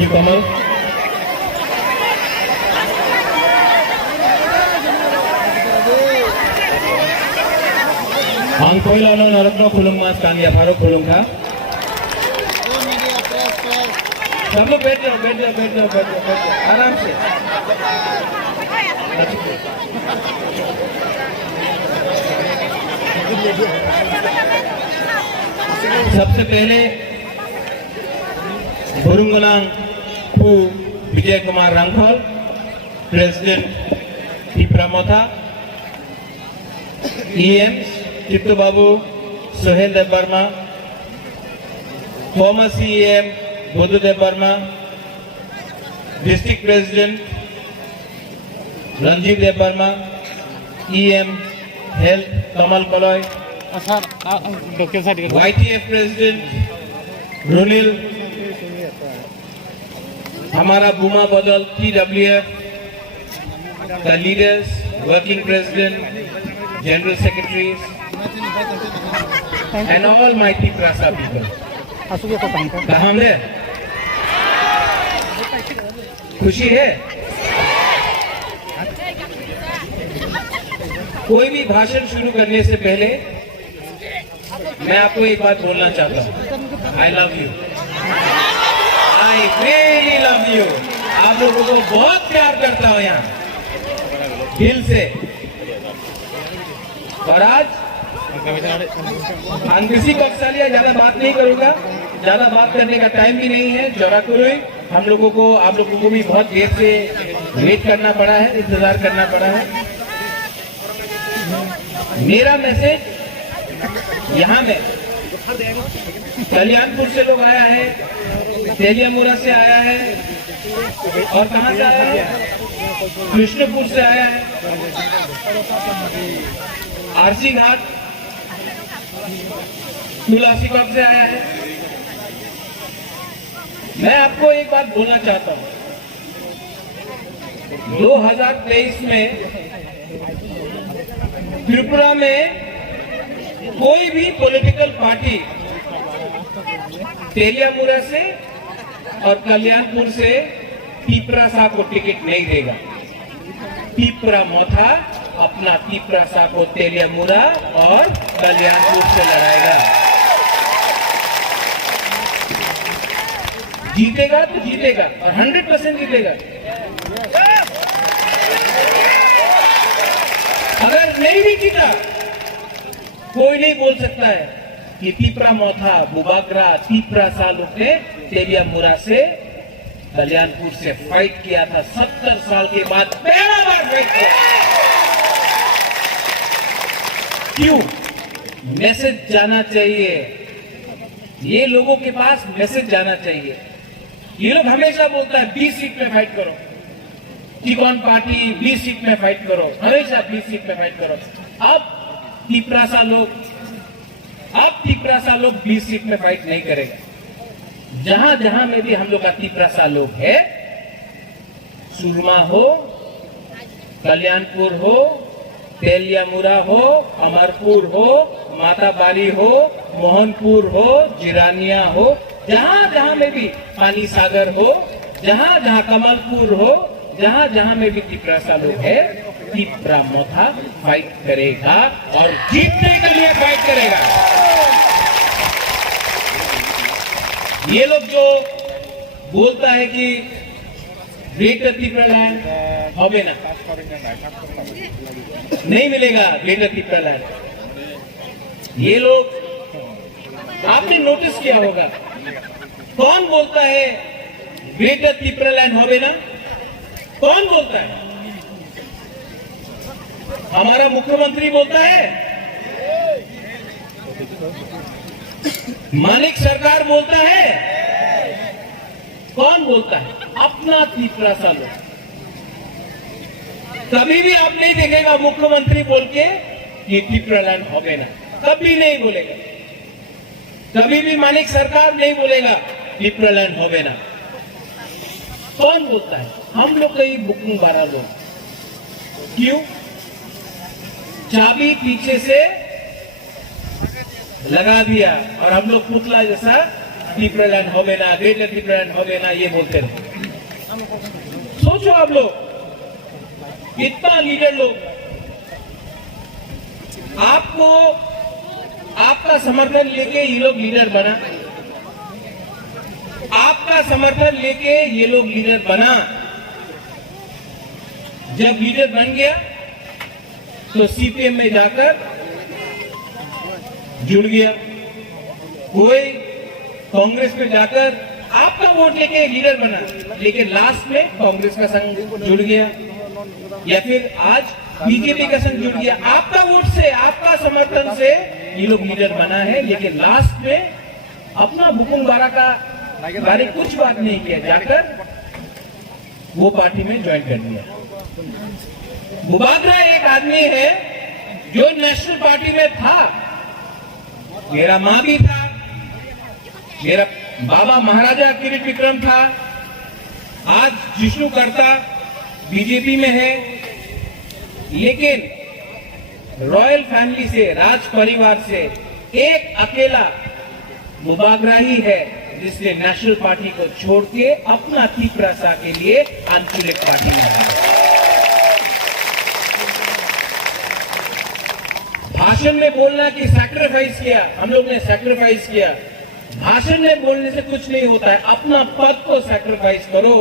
you, Kamal. Ang koila no naratno khulung mas kania Farouk khulung ka. सब लोग बैठ जाओ आराम से। सबसे पहले Burunglang Pu Vijay Kumar Rangphal, president Tipra Motha, EM Chittu Babu Sohel Dev Varma, former CEM Buddhadev Varma, district president Ranjiv Dev Varma, EM health Kamal Kaloy, YTF president Runil, हमारा बुमा बदल TWF the leaders, working president, general secretaries, and all my Tiprasa people. कहाँ है? खुशी है? कोई भी भाषण शुरू करने से पहले मैं आपको एक बात बोलना चाहता हूँ। I love you. I really love you. आप लोगों को बहुत प्यार करता हूँ यहाँ दिल से। और आज अंग्रेजी कक्षालिया ज्यादा बात नहीं करूंगा, ज्यादा बात करने का टाइम भी नहीं है। जोराकुरुई हम लोगों को, आप लोगों को भी बहुत देर से वेट करना पड़ा है, इंतजार करना पड़ा है। मेरा मैसेज यहाँ में कल्याणपुर से लोग आया है, तेलियामुरा से आया है, और कहां से आया है? कृष्णपुर से आया है, आरसी घाट, तुलसीबाग से आया है। मैं आपको एक बात बोलना चाहता हूं, 2023 में त्रिपुरा में कोई भी पॉलिटिकल पार्टी तेलियामुरा से और कल्याणपुर से तिप्रा साहब को टिकट नहीं देगा। तिप्रा मोथा अपना तिप्रा साहब को तेलियामुरा और कल्याणपुर से लड़ाएगा। जीतेगा तो जीतेगा और 100% जीतेगा। अगर नहीं भी जीता, कोई नहीं बोल सकता है कि तिप्रा मोथा बुबाग्रा तिप्रा सालों ने तेलियामुरा से कल्याणपुर से फाइट किया था। 70 साल के बाद पहला बार फाइट किया। क्यों? मैसेज जाना चाहिए, ये लोगों के पास मैसेज जाना चाहिए। ये लोग हमेशा बोलता है 20 सीट में फाइट करो, टिकॉन पार्टी 20 सीट में फाइट करो, हमेशा 20 सीट में फाइट करो। अब तिप्रासा लोग 20 सीट में फाइट नहीं करेगा। जहां जहां में भी हम लोग का तिप्रासा लोग है, सुरमा हो, कल्याणपुर हो, तेलियामुरा हो, अमरपुर हो, माताबारी हो, मोहनपुर हो, जिरानिया हो, जहां जहां में भी पानी सागर हो, जहां जहां कमलपुर हो, जहां जहां में भी तिप्रासा लोग है, तिप्रा मोथा फाइट करेगा और जीतने के लिए फाइट करेगा। ये लोग जो बोलता है कि ग्रेटर तिप्रा लैंड होबे ना, नहीं मिलेगा ग्रेटर तिप्रा लैंड। ये लोग, आपने नोटिस किया होगा, कौन बोलता है ग्रेटर तिप्रा लैंड होबे ना? कौन बोलता है? हमारा मुख्यमंत्री बोलता है, मानिक सरकार बोलता है, कौन बोलता है? अपना तिप्रासा लोग। कभी भी आप नहीं देखेगा मुख्यमंत्री बोल के कि तिप्रा लैंड होबे ना, कभी नहीं बोलेगा। कभी भी मानिक सरकार नहीं बोलेगा तिप्रा लैंड होबे ना। कौन बोलता है? हम लोग कई बुकिंग 12 लोग। क्यों? चाबी पीछे से लगा दिया और हम लोग पुतला जैसा त्रिपुरालैंड होवे ना, ग्रेटर त्रिपुरालैंड होवे ना, ये बोलते रहे। सोचो आप लोग, कितना लीडर लोग आपको, आपका समर्थन लेके ये लोग लीडर बना, आपका समर्थन लेके ये लोग लीडर बना। जब लीडर बन गया तो सीपीएम में जाकर जुड़ गया, कोई कांग्रेस में जाकर आपका वोट लेके लीडर बना, लेकिन लास्ट में कांग्रेस का संग जुड़ गया, या फिर आज बीजेपी का संग जुड़ गया। आपका वोट से, आपका समर्थन से ये लोग लीडर बना है, लेकिन लास्ट में अपना बुकुंग बारा का बारे कुछ बात नहीं किया, जाकर वो पार्टी में ज्वाइन कर दिया। बुबागरा एक आदमी है जो नेशनल पार्टी में था, मेरा मां भी था, मेरा बाबा महाराजा किरीट विक्रम था, आज जिष्णु करता बीजेपी में है, लेकिन रॉयल फैमिली से, राज परिवार से एक अकेला बुबागरा ही है जिसने नेशनल पार्टी को छोड़ के अपना तीपरासा के लिए आंचलिक पार्टी में आया। भाषण में बोलना कि सैक्रिफाइस किया, हम लोग ने सैक्रिफाइस किया, भाषण में बोलने से कुछ नहीं होता है। अपना पद को सैक्रिफाइस करो,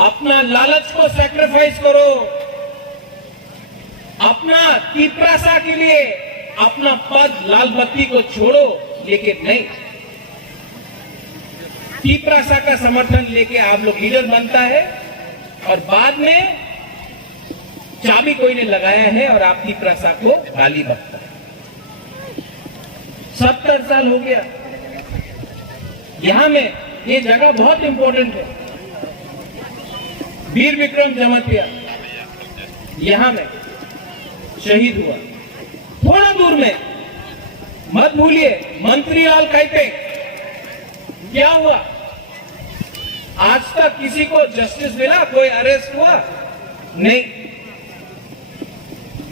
अपना लालच को सैक्रिफाइस करो, अपना तीपरासा के लिए अपना पद, लाल बत्ती को छोड़ो, लेकिन नहीं, तीपरासा का समर्थन लेके आप लोग लीडर बनता है और बाद में चाबी कोई ने लगाया है और आप तीपरासा को गाली बकता है। 70 साल हो गया यहां में, ये जगह बहुत इंपॉर्टेंट है। वीर विक्रम जमतिया यहां में शहीद हुआ। थोड़ा दूर में, मत भूलिए, मंत्री लाल काइपे, क्या हुआ? आज तक किसी को जस्टिस मिला? कोई अरेस्ट हुआ? नहीं।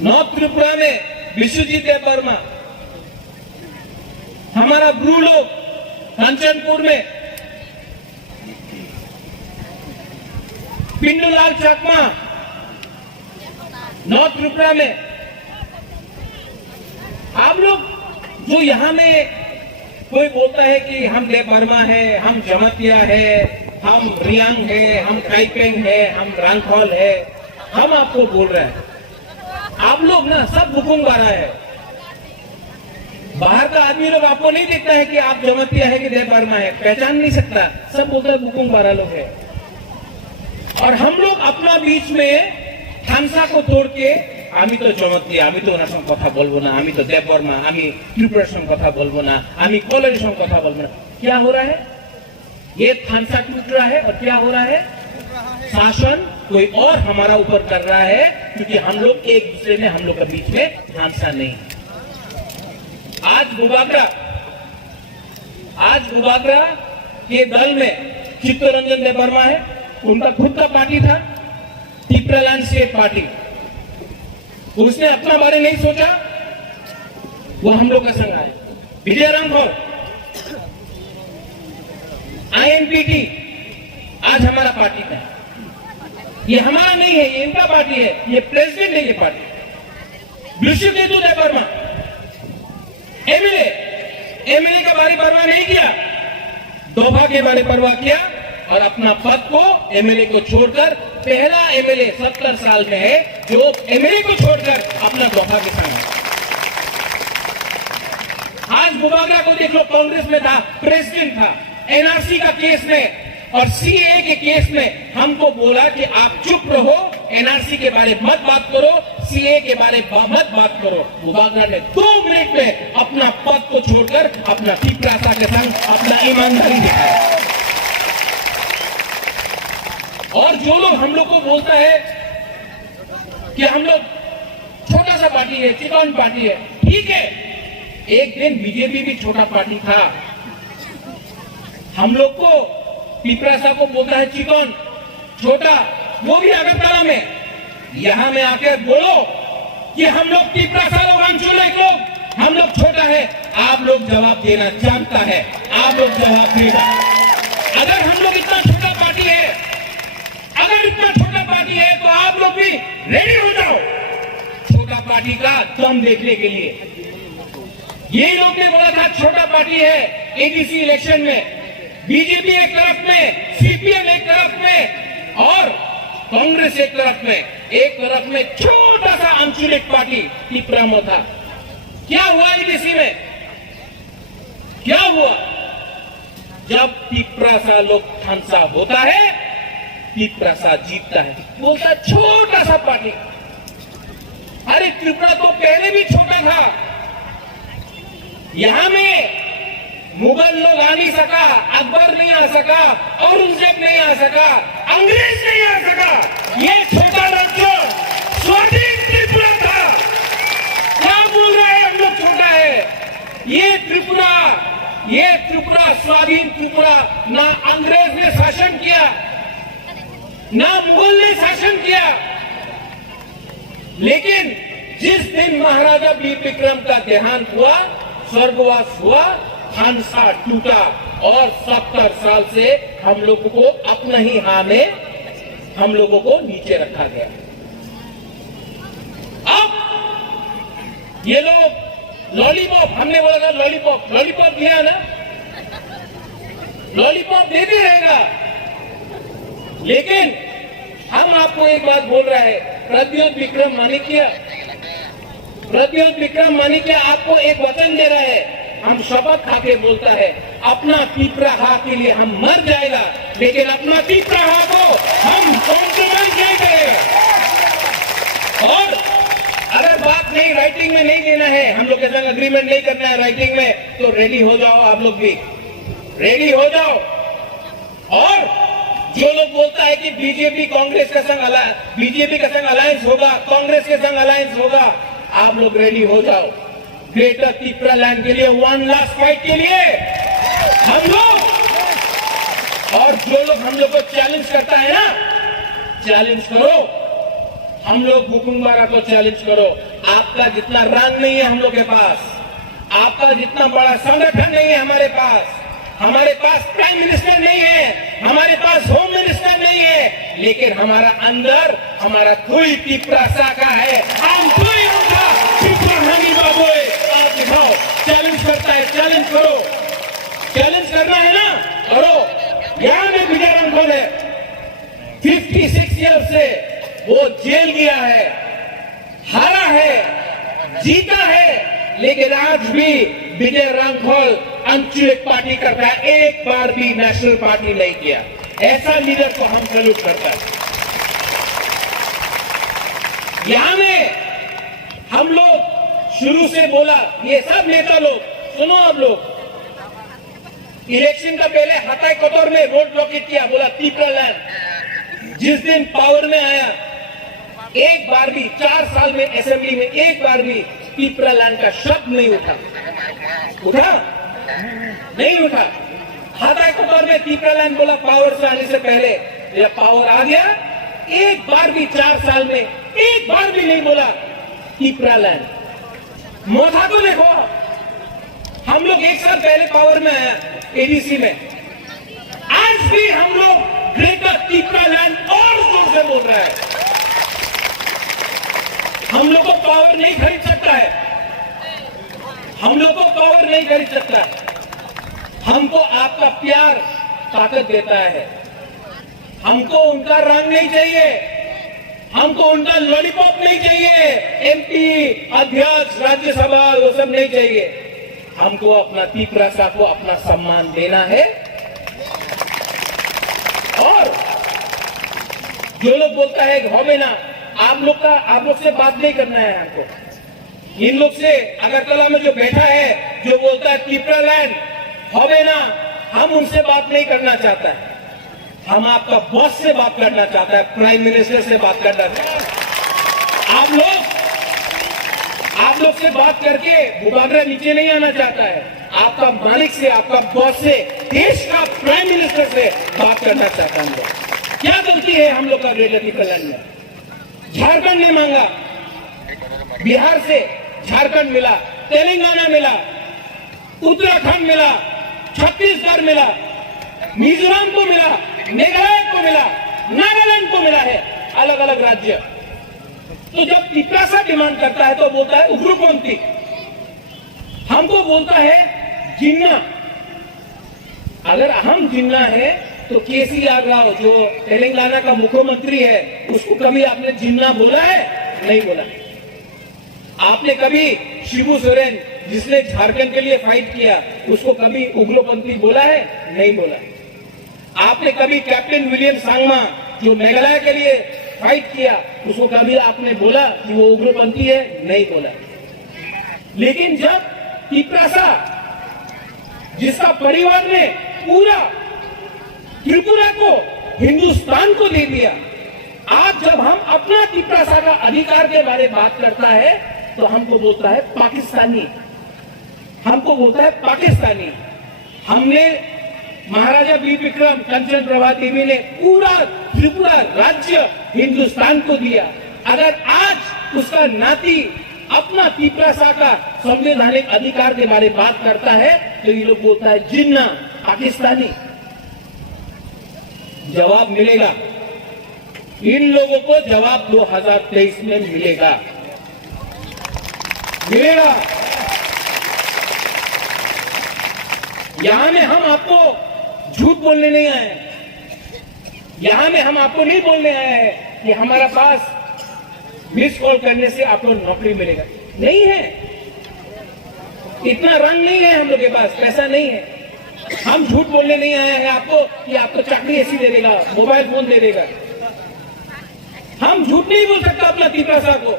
नॉर्थ त्रिपुरा में विश्वजीत देववर्मा, हमारा ब्रू लोग कंचनपुर में पिंडूलाल चाकमा, नॉर्थ त्रिपुरा में आप लोग जो यहां में कोई बोलता है कि हम देववर्मा है, हम जमतिया है, हम रियांग है, हम काइपेंग है, हम रांगखोल है, हम आपको बोल रहे हैं। आप लोग ना सब बुकुंग बारा है। बाहर का आदमी लोग आपको नहीं देखता है कि आप जमतिया है कि देववर्मा है, पहचान नहीं सकता, सब बोलता है बुकुंग बारा लोग है। और हम लोग अपना बीच में थानसा को तोड़ के आमी तो जमतिया, आमी तो ओनार संगे कथा बोलबो ना, आमी तो देववर्मा, आमी त्रिपुरार संगे कथा बोलबो ना, आमी कॉलेज संगे कथा बोलबो ना। क्या हो रहा है? ये थानसा टूट रहा है और क्या हो रहा है? शासन कोई और हमारा ऊपर कर रहा है, क्योंकि हम लोग एक दूसरे में, हम लोग के बीच में थानसा नहीं। आज बुबागरा के दल में चित्तरंजन देववर्मा है, उनका खुद का पार्टी था, त्रिपुरालैंड स्टेट पार्टी। उसने अपना बारे नहीं सोचा, वो हम लोग का संग आए। विजय रांगखोल, आईएनपीटी आज हमारा पार्टी का है। ये हमारा नहीं है, ये इनका पार्टी है, ये प्रेसिडेंट है ये पार्टी। विश्वजीत देववर्मा एमएलए का बारे परवाह नहीं किया, दोफा के बारे परवाह किया और अपना पद को, एमएलए को छोड़कर, पहला एमएलए 70 साल में है जो एमएलए को छोड़कर अपना दोफा के संग। आज बुबागरा को देख लो, कांग्रेस में था, प्रेसिडेंट था, एनआरसी का केस में और सीए के केस में हमको बोला कि आप चुप रहो, एनआरसी के बारे मत बात करो, सीए के बारे मत बात करो। बुबागरा ने 2 मिनट में अपना पद को छोड़कर अपना तीपरासा के संग अपना ईमानदारी दिखाया। और जो लोग हम लोग को बोलता है कि हम लोग छोटा सा पार्टी है, चिकन पार्टी है, ठीक है, एक दिन बीजेपी भी छोटा पार्टी था। हम लोग को तीपरासा को बोलता है चिकन, छोटा, वो भी अगरतला में। यहां में आकर बोलो कि हम लोग तीपरासा लोग, आंचलिक लोग हम लोग छोटा है, आप लोग जवाब देना जानता है, आप लोग जवाब देगा। अगर हम लोग इतना छोटा पार्टी है, अगर इतना छोटा पार्टी है तो आप लोग भी रेडी हो जाओ छोटा पार्टी का दम देखने के लिए। यही लोग ने बोला था छोटा पार्टी है, एडीसी इलेक्शन में बीजेपी एक तरफ में, सीपीएम एक तरफ में और कांग्रेस एक तरफ में छोटा सा अनचुनित पार्टी तिपरामो था। क्या हुआ एडीसी में? क्या हुआ? जब तिपरासा लोग खानसा होता है, तिपरासा जीतता है। बोलता छोटा सा पार्टी, अरे त्रिपुरा तो पहले भी छोटा था, यहां में मुगल लोग आ नहीं सका, अकबर नहीं आ सका, औरंगजेब नहीं आ सका, अंग्रेज नहीं आ सका। ये छोटा राज्य स्वाधीन त्रिपुरा था। क्या बोल रहा है हम लोग छोटा है? ये त्रिपुरा स्वाधीन त्रिपुरा, ना अंग्रेज ने शासन किया, ना मुगल ने शासन किया। लेकिन जिस दिन महाराजा वीर विक्रम का देहांत हुआ, स्वर्गवास हुआ, खानसा टूटा और 70 साल से हम लोगों को अपना ही हां में हम लोगों को नीचे रखा गया। अब ये लोग लॉलीपॉप, हमने बोला था लॉलीपॉप दिया ना, लॉलीपॉप देते रहेगा। लेकिन हम आपको एक बात बोल रहा है, प्रद्योत विक्रम माणिक्य आपको एक वचन दे रहा है, हम शपथ खाके बोलता है, अपना तिपराहा के लिए हम मर जाएगा, लेकिन अपना तिपराहा को हम कॉम्प्रोमाइज नहीं करेंगे। और अगर बात नहीं राइटिंग में नहीं देना है, हम लोग के संग अग्रीमेंट नहीं करना है राइटिंग में, तो रेडी हो जाओ, आप लोग भी रेडी हो जाओ। और जो लोग बोलता है कि बीजेपी कांग्रेस के संग अलायंस होगा, कांग्रेस के संग अलायंस होगा, आप लोग रेडी हो जाओ। ग्रेटर त्रिपुरा लैंड के लिए वन लास्ट फाइट के लिए हम लोग, और जो लोग हम लोग को चैलेंज करता है ना, चैलेंज करो, हम लोग बुकुंबारा को चैलेंज करो। आपका जितना रंग नहीं है हम लोग के पास, आपका जितना बड़ा संगठन नहीं है हमारे पास प्राइम मिनिस्टर नहीं है, हमारे पास होम मिनिस्टर नहीं है, लेकिन हमारा अंदर हमारा कोई तिपरासा का है, हम कोई होगा तिपराहानी बाबू है। आप दिखाओ, चैलेंज करता है, चैलेंज करो, चैलेंज करना है ना, करो। यहां में विजय रांखल है, 56 ईयर से वो जेल गया है, हारा है, जीता है, लेकिन आज भी विजय रांखल अनचुनित पार्टी करता है, एक बार भी नेशनल पार्टी नहीं किया। ऐसा लीडर को हम सैल्यूट करता है। यहां में हम लोग शुरू से बोला, ये सब नेता लोग सुनो, आप लोग इलेक्शन का पहले हताई कतौर में रोड ब्लॉकेट किया, बोला त्रिपुरा लैंड। जिस दिन पावर में आया, एक बार भी 4 साल में असेंबली में एक बार भी त्रिपुरा लैंड का शब्द नहीं उठा नहीं उठा। हताई कतौर में त्रिपुरा लैंड बोला पावर से आने से पहले, जब पावर आ गया एक बार भी 4 साल में एक बार भी नहीं बोला त्रिपुरा लैंड। मोथा तो देखो, हम लोग 1 साल पहले पावर में आया एडीसी में, आज भी हम लोग ग्रेटर त्रिपुरा लैंड और जोर से बोल रहा है। हम लोग को पावर नहीं खरीद सकता है, हम लोग को पावर नहीं खरीद सकता है। हमको आपका प्यार ताकत देता है, हमको उनका रंग नहीं चाहिए, हमको उनका लॉलीपॉप नहीं चाहिए, एमपी अध्यक्ष राज्यसभा वो सब नहीं चाहिए। हमको अपना तिपरासा को अपना सम्मान देना है। और जो लोग बोलता है होवे ना, आप लोग से बात नहीं करना है हमको। इन लोग से अगरतला में जो बैठा है, जो बोलता है त्रिपुरा लैंड होवे ना, हम उनसे बात नहीं करना चाहता है। हम आपका बॉस से बात करना चाहता है, प्राइम मिनिस्टर से बात करना चाहता है। आप लोग से बात करके मुबादला नीचे नहीं आना चाहता है। आपका मालिक से, आपका बॉस से, देश का प्राइम मिनिस्टर से बात करना चाहता है हम लोग। क्या गलती है हम लोग का ग्रेटर त्रिपुरा लैंड में? झारखंड ने मांगा, बिहार से झारखंड मिला, तेलंगाना मिला, उत्तराखंड मिला, छत्तीसगढ़ मिला, मिजोरम को मिला, मेघालय को मिला, नागालैंड को मिला है, अलग अलग राज्य। तो जब तिपरासा डिमांड करता है तो बोलता है उग्रपंथी, हमको बोलता है जिन्ना। अगर हम जिन्ना है तो केसीआर राव जो तेलंगाना का मुख्यमंत्री है उसको कभी आपने जिन्ना बोला है? नहीं बोला। आपने कभी शिबू सोरेन जिसने झारखंड के लिए फाइट किया उसको कभी उग्रपंथी बोला है? नहीं बोला। आपने कभी कैप्टन विलियम सांगमा जो मेघालय के लिए फाइट किया उसको कभी आपने बोला कि वो उग्रपंथी है? नहीं बोला। लेकिन जब तिपरासा जिसका परिवार ने पूरा त्रिपुरा को हिंदुस्तान को दे दिया, आज जब हम अपना तिपरासा का अधिकार के बारे में बात करता है तो हमको बोलता है पाकिस्तानी, हमको बोलता है पाकिस्तानी। हमने महाराजा वीर विक्रम कंचन प्रभा देवी ने पूरा त्रिपुरा राज्य हिंदुस्तान को दिया। अगर आज उसका नाती अपना तिपरासा का संवैधानिक अधिकार के बारे में बात करता है तो ये लोग बोलता है जिन्ना, पाकिस्तानी। जवाब मिलेगा, इन लोगों को जवाब 2023 में मिलेगा, मिलेगा। यहां में हम आपको झूठ बोलने नहीं आए, यहां में हम आपको नहीं बोलने आए हैं कि हमारा पास मिस कॉल करने से आपको नौकरी मिलेगा। नहीं है, इतना रंग नहीं है हम लोग के पास, पैसा नहीं है। हम झूठ बोलने नहीं आए हैं आपको कि आपको चाकरी ऐसी दे देगा, मोबाइल फोन दे देगा। हम झूठ नहीं बोल सकता अपना तिपरासा को,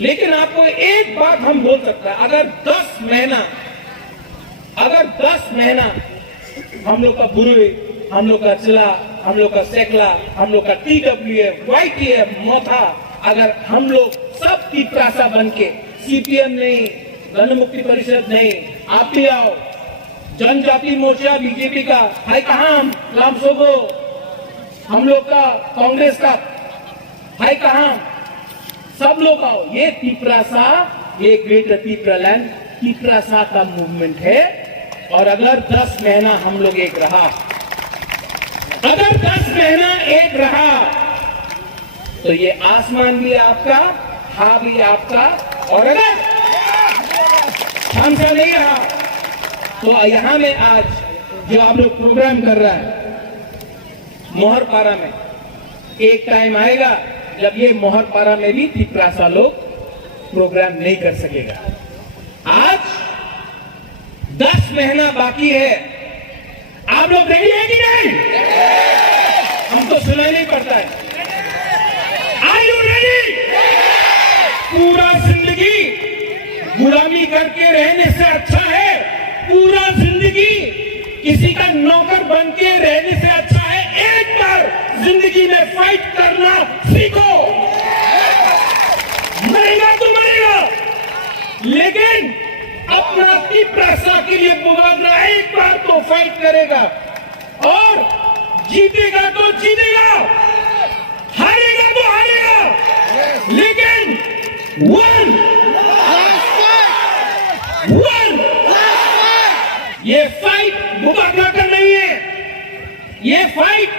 लेकिन आपको एक बात हम बोल सकता है, अगर 10 महीना हम लोग का बुरुई, हम लोग का चिला, हम लोग का सेकला, हम लोग का TWF, YTF, मोथा, अगर हम लोग सब तिपरासा बन के, CPM नहीं, गण मुक्ति परिषद नहीं, आप भी आओ, जनजाति मोर्चा बीजेपी का हाई कहां, लामसोगो, हम लोग का कांग्रेस का हाई कहां, सब लोग आओ। ये तिपरासा, ये ग्रेटर तिपरालैंड तिपरासा का मूवमेंट है। और अगर 10 महीना हम लोग एक रहा, अगर 10 महीना एक रहा तो ये आसमान भी आपका, हा भी आपका। और अगर हमसे नहीं रहा तो यहां में आज जो आप लोग प्रोग्राम कर रहा है मोहरपारा में, एक टाइम आएगा जब ये मोहरपारा में भी तिपरासा लोग प्रोग्राम नहीं कर सकेगा। आज 10 महीना बाकी है, आप लोग रेडी है कि नहीं? हमको सुनाई नहीं पड़ता है। Are you ready? पूरा जिंदगी गुलामी करके रहने से अच्छा है, पूरा जिंदगी किसी का नौकर बन के रहने से अच्छा है एक बार जिंदगी में फाइट करना सीखो। मरेगा तो मरेगा, लेकिन अपना तिपरासा के लिए बुवागरा एक बार तो फाइट करेगा और जीतेगा तो जीतेगा, हारेगा तो हारेगा, लेकिन वन ये फाइट बुवागरा का नहीं है, ये फाइट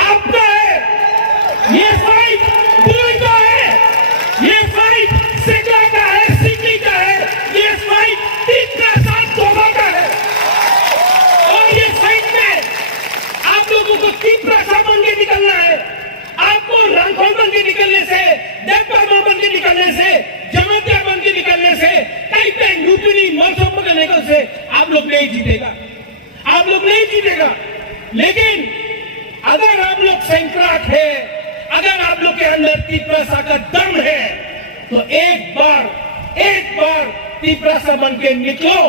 आपका है, ये फाइट बुई का है, ये फाइट सिक्का का है, सिक्की का है, ये फाइट तिपरासा तोबा का है। और ये फाइट में आप लोगों को तिपरासा बन के निकलना है। आपको रंगों बन के निकलने से, देवपरमा बन के निकलने से, जमातिया बन के निकलने से, टाइपेन, लुपिनी, मौसम बन के निकलने से आप लोग नहीं जीतेगा, आप लोग नहीं जीतेगा। लेकिन अगर आप लोग सैंक्राट है, अगर आप लोग के अंदर तिपरासा का दम है तो एक बार तिपरासा बन के निकलो।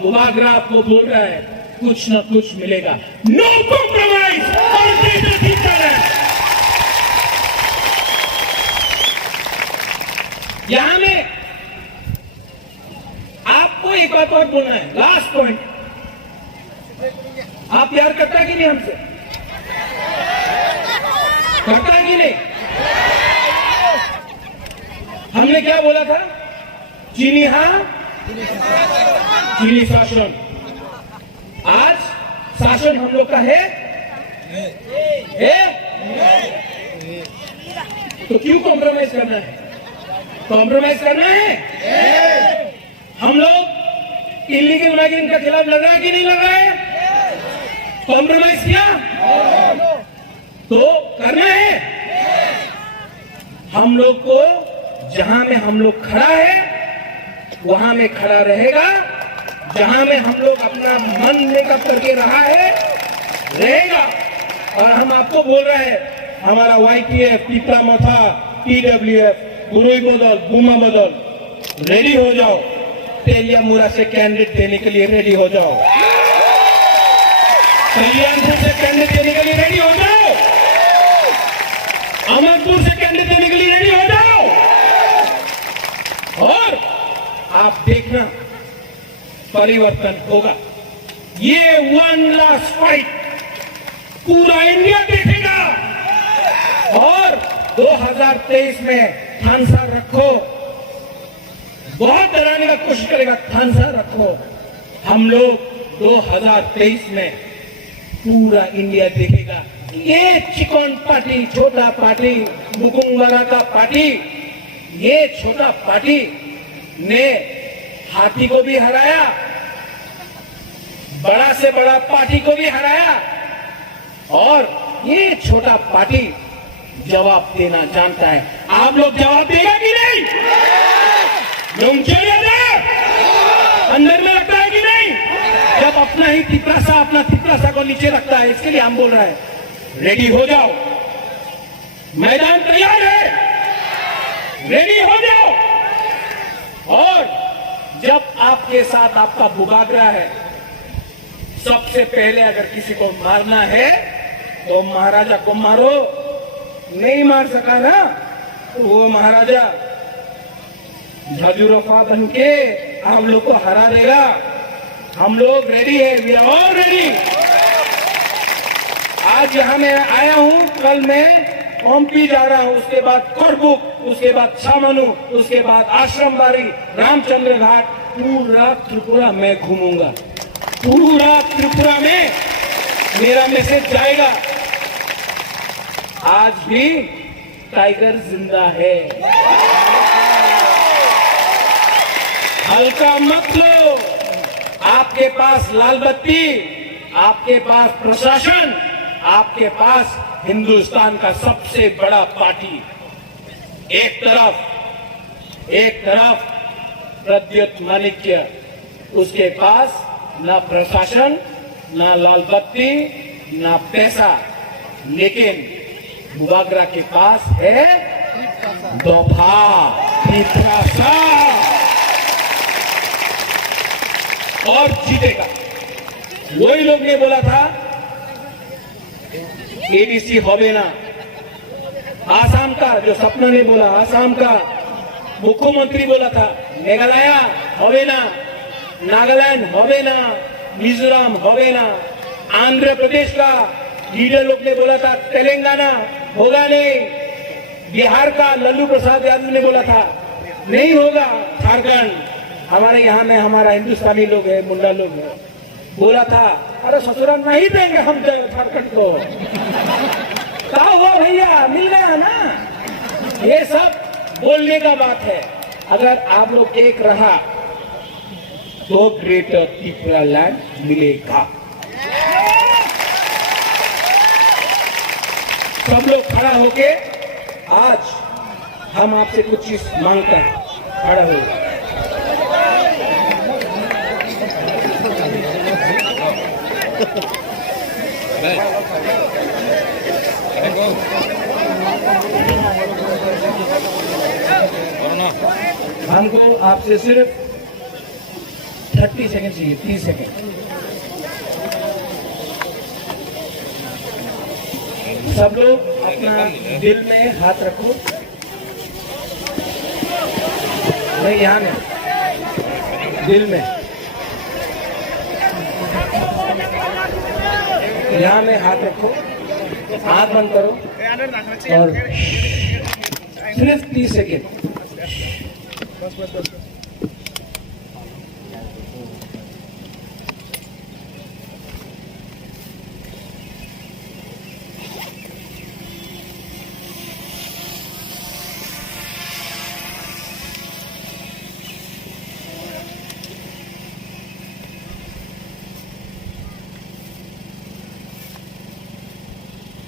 बुवागरा आपको बोल रहा है कुछ ना कुछ मिलेगा, नो कॉम्प्रोमाइज और ग्रेटर तिपरालैंड। यहां में आपको एक बात और बोलना है, लास्ट पॉइंट। आप प्यार करता है कि नहीं हमसे? करता है कि नहीं? हमने क्या बोला था? चीनी हां, चीनी शासन। आज शासन हम लोग का है? तो क्यों कॉम्प्रोमाइज करना है? कॉम्प्रोमाइज करना है? हम लोग इलीगल माइग्रेंट के खिलाफ लड़ा कि नहीं लड़ाए? कॉम्प्रोमाइज किया तो करना है। हम लोग को जहां में हम लोग खड़ा है वहां में खड़ा रहेगा, जहां में हम लोग अपना मन मेकअप करके रहा है रहेगा। और हम आपको बोल रहे हैं, हमारा YTF, पिपरा मथा, TWF, गुरुई बदल, बुमा बदल, रेडी हो जाओ। तेलिया मुरा से कैंडिडेट देने के लिए रेडी हो जाओ। कल्याणपुर से कैंडिडेट देने के लिए रेडी हो जाओ। अमरपुर से कैंडिडेट देने के लिए रेडी हो जाओ। और आप देखना परिवर्तन होगा। ये वन लास्ट फाइट पूरा इंडिया देखेगा। और 2023 में थानसा रखो, बहुत डराने का कोशिश करेगा, थानसा रखो। हम लोग 2023 में पूरा इंडिया देखेगा। ये चिकन पार्टी, छोटा पार्टी, मुकुंगवाड़ा का पार्टी, ये छोटा पार्टी ने हाथी को भी हराया, बड़ा से बड़ा पार्टी को भी हराया। और ये छोटा पार्टी जवाब देना जानता है। आप लोग जवाब देगा कि नहीं? अंदर में लगता है कि नहीं? जब अपना ही तिपरासा को नीचे रखता है, इसके लिए हम बोल रहे हैं रेडी हो जाओ। मैदान तैयार है, रेडी हो जाओ। और जब आपके साथ आपका बुगागरा है, सबसे पहले अगर किसी को मारना है तो महाराजा को मारो। नहीं मार सका ना तो वो महाराजा झाजुरफा बन के हम लोग को हरा देगा। हम लोग रेडी है, वी आर ऑल रेडी। आज यहां मैं आया हूं, कल मैं ओमपी जा रहा हूं, उसके बाद करबुक, उसके बाद छामनु, उसके बाद आश्रमबाड़ी, रामचंद्र घाट, पूरा त्रिपुरा में घूमूंगा। पूरा त्रिपुरा में मेरा मैसेज जाएगा। आज भी टाइगर जिंदा है, हल्का मत लो। आपके पास लाल बत्ती, आपके पास प्रशासन, आपके पास हिंदुस्तान का सबसे बड़ा पार्टी। एक तरफ प्रद्युत माणिक्य, उसके पास ना प्रशासन, ना लाल बत्ती, ना पैसा, लेकिन बुगागरा के पास है दोफा, तिपरासा, और जीतेगा। वही लोग ने बोला था एडीसी होबे ना, आसाम का जो सपना ने बोला, आसाम का मुख्यमंत्री बोला था मेघालय होबे ना, नागालैंड होबे ना, मिजोरम होबे ना, आंध्र प्रदेश का लीडर लोग ने बोला था तेलंगाना होगा नहीं, बिहार का लल्लू प्रसाद यादव ने बोला था नहीं होगा, झारखंड, हमारे यहाँ में हमारा हिंदुस्तानी लोग है, मुंडा लोग है, बोला था अरे ससुराल नहीं देंगे हम झारखंड को। क्या हुआ भैया, मिल गया ना। ये सब बोलने का बात है। अगर आप लोग एक रहा तो ग्रेटर त्रिपुरा लैंड मिलेगा। सब लोग खड़ा होके आज हम आपसे कुछ चीज मांगता है, खड़ा हो। हमको आपसे सिर्फ 30 सेकंड चाहिए, 30 सेकंड। सब लोग अपना दिल में हाथ रखो, नहीं यहाँ में, दिल में, यहाँ में हाथ रखो, हाथ बंद करो और सिर्फ 30 सेकेंड।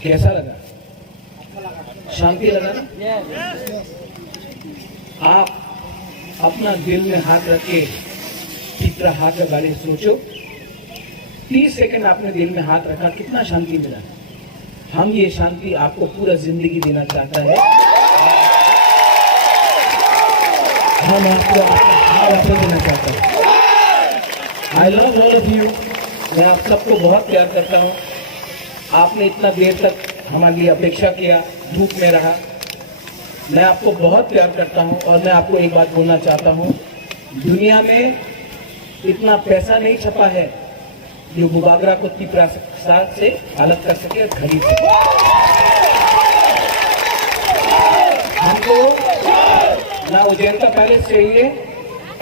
कैसा लगा? शांति लगा ना? आप अपना दिल में हाथ रख के तीसरा हाथ के बारे में सोचो। 30 सेकंड आपने दिल में हाथ रखा, कितना शांति मिला। हम ये शांति आपको पूरा जिंदगी देना चाहता है। हम आपको देना चाहते हैं। I love all of you. मैं आप सबको बहुत प्यार करता हूँ। आपने इतना देर तक हमारे लिए अपेक्षा किया, धूप में रहा। मैं आपको बहुत प्यार करता हूँ और मैं आपको एक बात बोलना चाहता हूँ, दुनिया में इतना पैसा नहीं छपा है जो बुबागरा को प्रसाद से अलग कर सके और खरीद सके। हमको ना उज्जैन का पैलेस चाहिए,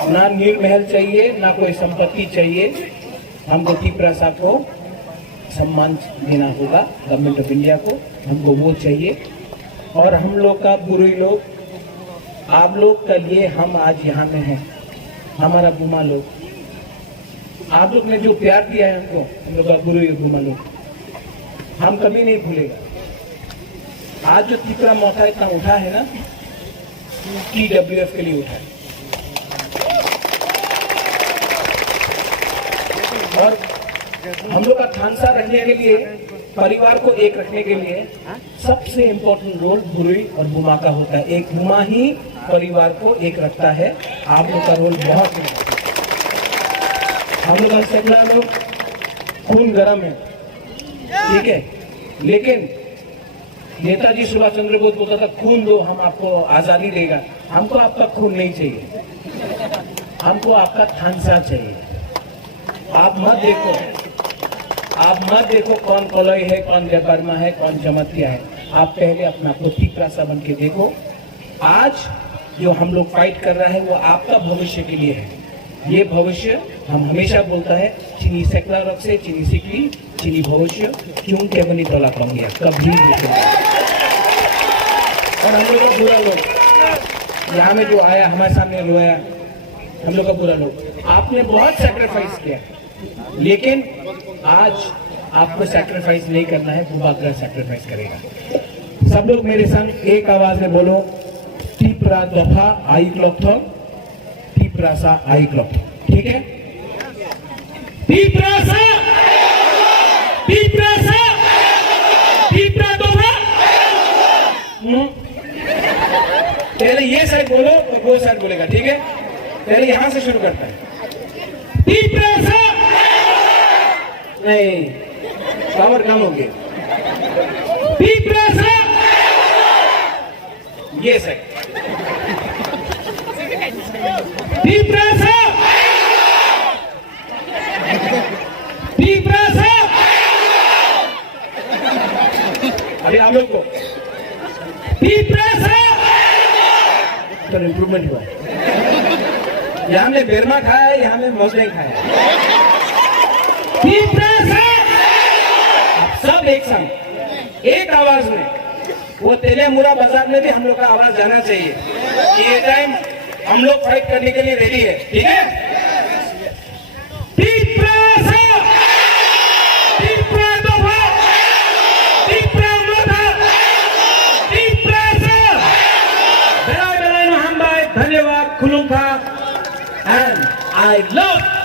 ना नील महल चाहिए, ना कोई संपत्ति चाहिए। हमको प्रसाद को सम्मान देना होगा, गवर्नमेंट ऑफ इंडिया को हमको वो चाहिए। और हम लोग का बुरुई लोग, आप लोग के लिए हम आज यहाँ में हैं। हमारा बुमा लोग, आप लोग ने जो प्यार दिया है हमको, हम लोग का बुरुई बुमा लोग, हम कभी नहीं भूलेगा। आज जो तीसरा मौका इतना उठा है ना, TWF के लिए उठा है। और हम लोग का थानसा रखने के लिए, परिवार को एक रखने के लिए सबसे इम्पोर्टेंट रोल बुरुई और बुमा का होता है। एक बुमा ही परिवार को एक रखता है। आप लोग का रोल बहुत है। हम लोग का सगला लोग खून गर्म है, ठीक है, लेकिन नेताजी सुभाष चंद्र बोस बोलता था खून दो, हम आपको आजादी देगा। हमको आपका खून नहीं चाहिए, हमको आपका थानसा चाहिए। आप मत देखो कौन कोलोई है, कौन जयवर्मा है, कौन जमतिया है। आप पहले अपना प्रसा बन के देखो। आज जो हम लोग फाइट कर रहा है वो आपका भविष्य के लिए है। ये भविष्य हम हमेशा बोलता है, चीनी सेकला रख से चीनी सिकली चीनी भविष्य क्यों के बनी तोला कम गया कभी नहीं। और हम लोग का बुरा लोग यहाँ में जो आया हमारे सामने रोया, हम लोग का बुरा लोग, आपने बहुत सैक्रिफाइस किया, लेकिन आज आपको सैक्रिफाइस नहीं करना है, बुबागरा सैक्रिफाइस करेगा। सब लोग मेरे संग एक आवाज में बोलो, टीपरा दफा आई क्लॉक थम, टीपरासा आई क्लॉक, ठीक है? टीपरासा, टीपरासा, टीपरा दफा। पहले ये साइड बोलो और वो साइड बोलेगा, ठीक है? पहले यहां से शुरू करता है। टीपरासा नहीं, पावर कम हो गया। टीपरासा, ये साइड टीपरासा, टीपरासा। अभी आप लोग को टीपरासा तो इम्प्रूवमेंट हुआ। यहाँ हमने बेरमा खाया है, यहाँ हमने मौसम खाया है। सब एक संग एक आवाज में, वो तेलियामुरा बाजार में भी हम लोग का आवाज जाना चाहिए कि ये टाइम हम लोग फाइट करने के लिए रेडी है, ठीक है? धन्यवाद, खुलूंगा, and I love